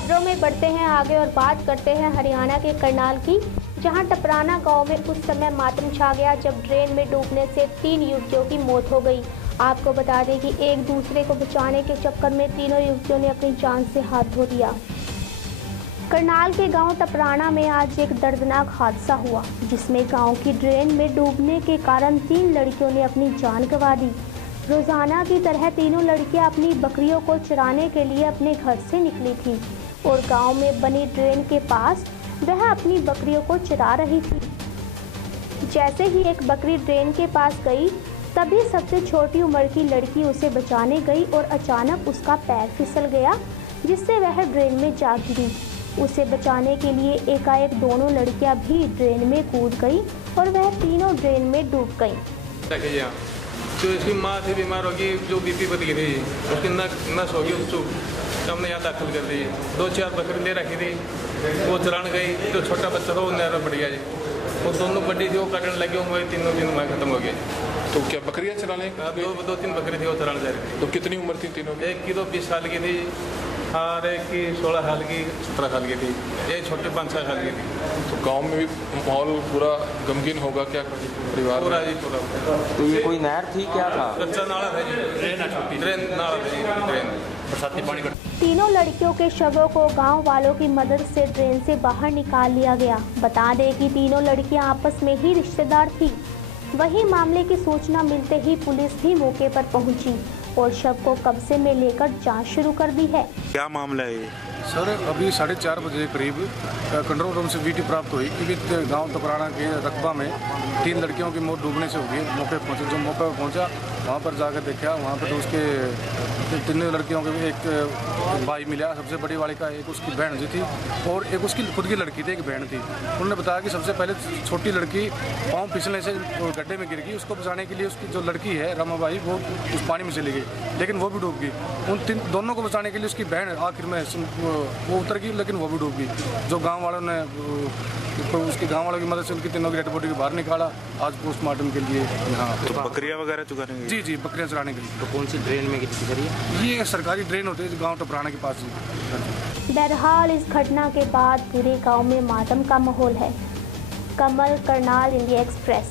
खबरों में बढ़ते हैं आगे और बात करते हैं हरियाणा के करनाल की, जहां टपराना गांव में उस समय मातम छा गया जब ड्रेन में डूबने से 3 युवतियों की मौत हो गई। आपको बता दें कि एक दूसरे को बचाने के चक्कर में तीनों युवतियों ने अपनी जान से हाथ धो दिया। करनाल के गांव टपराना में आज एक दर्दनाक हादसा हुआ, जिसमें गांव की ड्रेन में डूबने के कारण 3 लड़कियों ने अपनी जान गंवा दी। रोजाना की तरह तीनों लड़कियां अपनी बकरियों को चराने के लिए अपने घर से निकली थीं और गांव में बनी ड्रेन के पास वह अपनी बकरियों को चरा रही थी। जैसे ही एक बकरी ड्रेन के पास गई, तभी सबसे छोटी उम्र की लड़की उसे बचाने गई और अचानक उसका पैर फिसल गया, जिससे वह ड्रेन में जा गिरी। उसे बचाने के लिए एकाएक दोनों लड़कियां भी ड्रेन में कूद गई और वह तीनों ड्रेन में डूब गईं। जो इसकी माँ थी बीमार होगी, जो बीपी बढ़ गई थी, उसकी नस होगी, उसको हमने यहाँ दाखिल कर दी। 2-4 बकरी ले रखी थी, वो चरान गई। जो छोटा बच्चा था वो नहर में पड़ गया जी। वो दोनों बड़ी थी, वो काटने लगे, वो 3 दिन में खत्म हो गया। तो क्या बकरियाँ चराने? 2-3 बकरी थी, वो चराने जा रही थी। तो कितनी उम्र थी तीनों? एक की तो 20 साल की थी और एक की 16 साल की, 17 साल की थी, एक छोटे 5-6 साल की थी। तो गांव में भी माहौल पूरा गमगीन होगा क्या परिवार? पूरा जी पूरा। तो ये कोई नहर थी, क्या था? कच्चा नाला था जी, ड्रेन नाला था जी, ड्रेन बरसाती पानी का। तीनों लड़कियों के शवों को गांव वालों की मदद से ड्रेन से बाहर निकाल लिया गया। बता दें कि तीनों लड़कियां आपस में ही रिश्तेदार थी। वहीं मामले की सूचना मिलते ही पुलिस भी मौके पर पहुंची और शव को कब्जे में लेकर जांच शुरू कर दी है। क्या मामला है सर? अभी 4:30 बजे करीब कंट्रोल रूम से वीटी प्राप्त हुई कि गांव टपराना के रकबा में 3 लड़कियों की मौत डूबने से हो गई। मौके पर पहुंचे, जो मौके पर पहुंचा वहां पर जाकर देखा, वहां पर उसके 3 लड़कियों के एक भाई मिला, सबसे बड़ी वाली का, एक उसकी बहन जी थी और एक उसकी खुद की लड़की थी, एक बहन थी। उन्होंने बताया कि सबसे पहले छोटी लड़की पाँव फिसलने से गड्ढे में गिर गई। उसको बचाने के लिए उसकी जो लड़की है रमाबाई, वो उस पानी में चली गई, लेकिन वो भी डूब गई। उन दोनों को बचाने के लिए उसकी बहन आखिर में वो उतर गई, लेकिन वो भी डूब गई। जो गांव वालों ने उसके गांव वालों की मदद से उनकी तीनों की डेड बॉडी को बाहर निकाला, आज पोस्टमार्टम के लिए यहाँ। तो बकरियां वगैरह चुकाने? जी, बकरियां चराने के लिए। तो कौन सी ड्रेन में गिरती सर ये सरकारी ड्रेन होती है गाँव टपराना के पास जी। बहरहाल इस घटना के बाद पूरे गाँव में मातम का माहौल है। कमल, करनाल, इंडिया एक्सप्रेस।